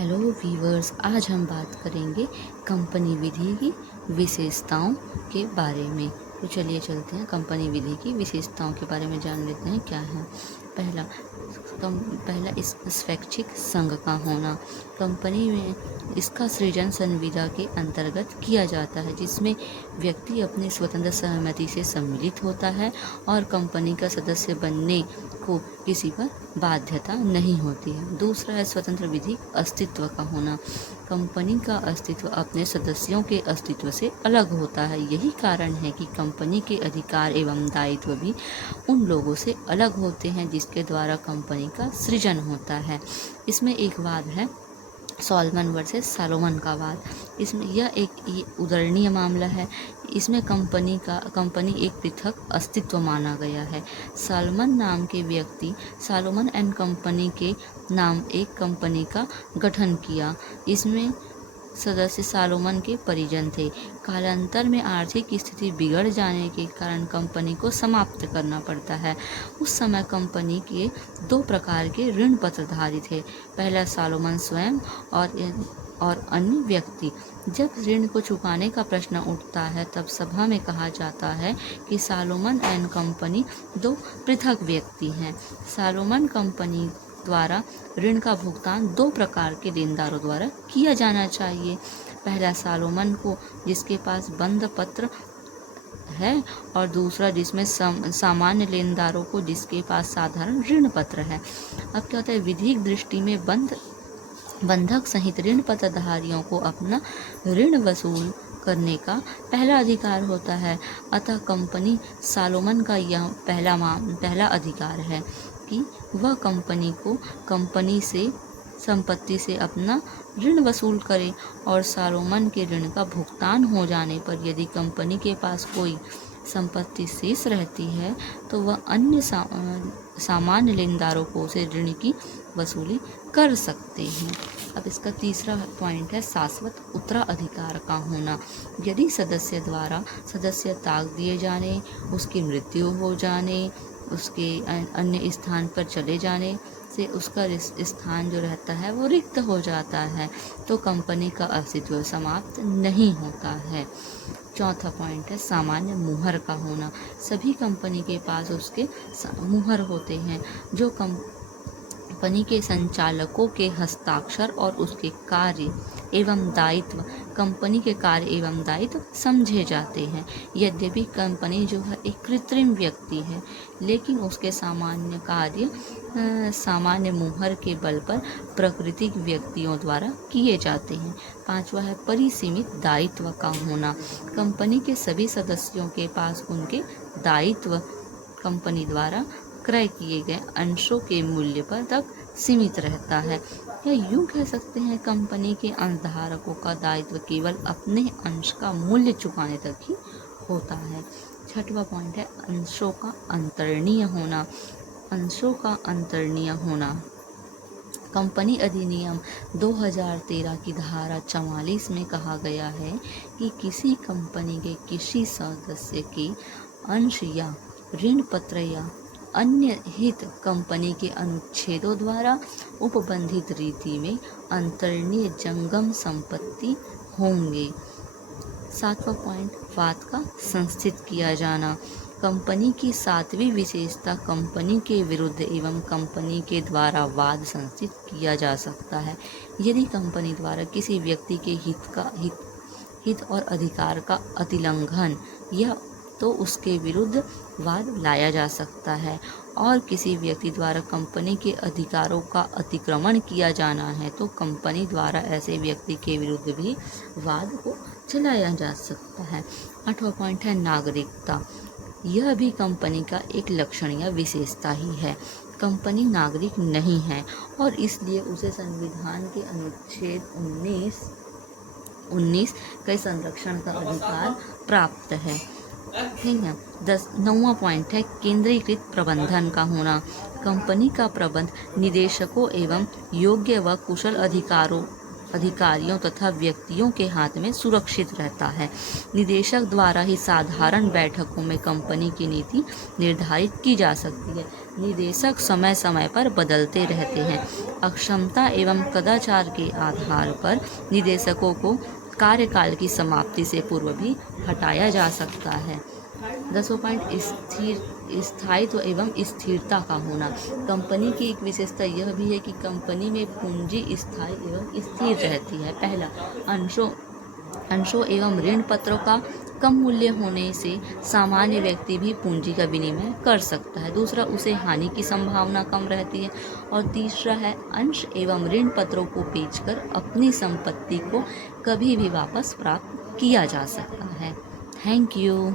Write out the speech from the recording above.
Hello viewers, आज हम बात करेंगे कंपनी विधि की विशेषताओं के बारे में। तो चलिए चलते हैं, कंपनी विधि की विशेषताओं के बारे में जान लेते हैं क्या है। पहला इस स्वैच्छिक संघ का होना। कंपनी में इसका सृजन संविदा के अंतर्गत किया जाता है, जिसमें व्यक्ति अपनी स्वतंत्र सहमति से सम्मिलित होता है और कंपनी का सदस्य बनने को किसी पर बाध्यता नहीं होती है। दूसरा है स्वतंत्र विधि अस्तित्व का होना। कंपनी का अस्तित्व अपने सदस्यों के अस्तित्व से अलग होता है। यही कारण है कि कंपनी के अधिकार एवं दायित्व भी उन लोगों से अलग होते हैं जिसके द्वारा कंपनी का सृजन होता है। इसमें एक वाद है सॉलमन वर्सेस सालोमन का वाद। इसमें यह एक उदरणीय मामला है। इसमें कंपनी एक पृथक अस्तित्व माना गया है। सालोमन नाम के व्यक्ति सालोमन एंड कंपनी के नाम एक कंपनी का गठन किया। इसमें सदस्य सालोमन के परिजन थे। कालांतर में आर्थिक स्थिति बिगड़ जाने के कारण कंपनी को समाप्त करना पड़ता है। उस समय कंपनी के दो प्रकार के ऋण पत्रधारी थे। पहला सालोमन स्वयं और अन्य व्यक्ति। जब ऋण को चुकाने का प्रश्न उठता है तब सभा में कहा जाता है कि सालोमन एंड कंपनी दो पृथक व्यक्ति हैं। सालोमन कंपनी द्वारा ऋण का भुगतान दो प्रकार के लेनदारों द्वारा किया जाना चाहिए। पहला सालोमन को, जिसके पास बंध पत्र है, और दूसरा जिसमें सामान्य लेनदारों को, जिसके पास साधारण ऋण पत्र है। अब क्या होता है, विधिक दृष्टि में बंधक सहित ऋण पत्रधारियों को अपना ऋण वसूल करने का पहला अधिकार होता है। अतः कंपनी सालोमन का यह पहला अधिकार है कि वह कंपनी से संपत्ति से अपना ऋण वसूल करे, और सालोमन के ऋण का भुगतान हो जाने पर यदि कंपनी के पास कोई संपत्ति शेष रहती है तो वह अन्य सामान्य लेनदारों को उसे ऋण की वसूली कर सकते हैं। अब इसका तीसरा पॉइंट है शाश्वत उत्तराधिकार का होना। यदि सदस्य द्वारा सदस्य त्याग दिए जाने, उसकी मृत्यु हो जाने, उसके अन्य स्थान पर चले जाने से उसका स्थान जो रहता है वो रिक्त हो जाता है, तो कंपनी का अस्तित्व समाप्त नहीं होता है। चौथा पॉइंट है सामान्य मुहर का होना। सभी कंपनी के पास उसके मुहर होते हैं, जो कंपनी के संचालकों के हस्ताक्षर और उसके कार्य एवं दायित्व कंपनी के कार्य एवं दायित्व समझे जाते हैं। यद्यपि कंपनी जो है एक कृत्रिम व्यक्ति है, लेकिन उसके सामान्य कार्य सामान्य मुहर के बल पर प्राकृतिक व्यक्तियों द्वारा किए जाते हैं। पांचवा है परिसीमित दायित्व का होना। कंपनी के सभी सदस्यों के पास उनके दायित्व कंपनी द्वारा क्रय किए गए अंशों के मूल्य पर तक सीमित रहता है। या यूँ कह सकते हैं, कंपनी के अंशधारकों का दायित्व केवल अपने अंश का मूल्य चुकाने तक ही होता है। छठवां पॉइंट है अंशों का अंतरणीय होना। अंशों का अंतरणीय होना। कंपनी अधिनियम 2013 की धारा 44 में कहा गया है कि किसी कंपनी के किसी सदस्य के अंश या ऋण पत्र या अन्य हित कंपनी के अनुच्छेदों द्वारा उपबंधित रीति में अंतरणीय जंगम संपत्ति होंगे। सातवां पॉइंट वाद का संस्थित किया जाना। कंपनी की सातवीं विशेषता कंपनी के विरुद्ध एवं कंपनी के द्वारा वाद संस्थित किया जा सकता है। यदि कंपनी द्वारा किसी व्यक्ति के हित और अधिकार का अतिलंघन या तो उसके विरुद्ध वाद लाया जा सकता है, और किसी व्यक्ति द्वारा कंपनी के अधिकारों का अतिक्रमण किया जाना है तो कंपनी द्वारा ऐसे व्यक्ति के विरुद्ध भी वाद को चलाया जा सकता है। आठवां पॉइंट है नागरिकता। यह भी कंपनी का एक लक्षण या विशेषता ही है। कंपनी नागरिक नहीं है और इसलिए उसे संविधान के अनुच्छेद 19 के संरक्षण का अधिकार प्राप्त है। ठीक है। 9वां पॉइंट है केंद्रीकृत प्रबंधन का होना। कंपनी का प्रबंध निदेशकों एवं योग्य व कुशल अधिकारियों तथा व्यक्तियों के हाथ में सुरक्षित रहता है। निदेशक द्वारा ही साधारण बैठकों में कंपनी की नीति निर्धारित की जा सकती है। निदेशक समय समय पर बदलते रहते हैं। अक्षमता एवं कदाचार के आधार पर निदेशकों को कार्यकाल की समाप्ति से पूर्व भी हटाया जा सकता है। 10वां पॉइंट स्थायित्व एवं स्थिरता का होना। कंपनी की एक विशेषता यह भी है कि कंपनी में पूंजी स्थायी एवं स्थिर रहती है। पहला, अंशों एवं ऋण पत्रों का कम मूल्य होने से सामान्य व्यक्ति भी पूंजी का विनिमय कर सकता है। दूसरा, उसे हानि की संभावना कम रहती है। और तीसरा है, अंश एवं ऋण पत्रों को बेचकर अपनी संपत्ति को कभी भी वापस प्राप्त किया जा सकता है। Thank you.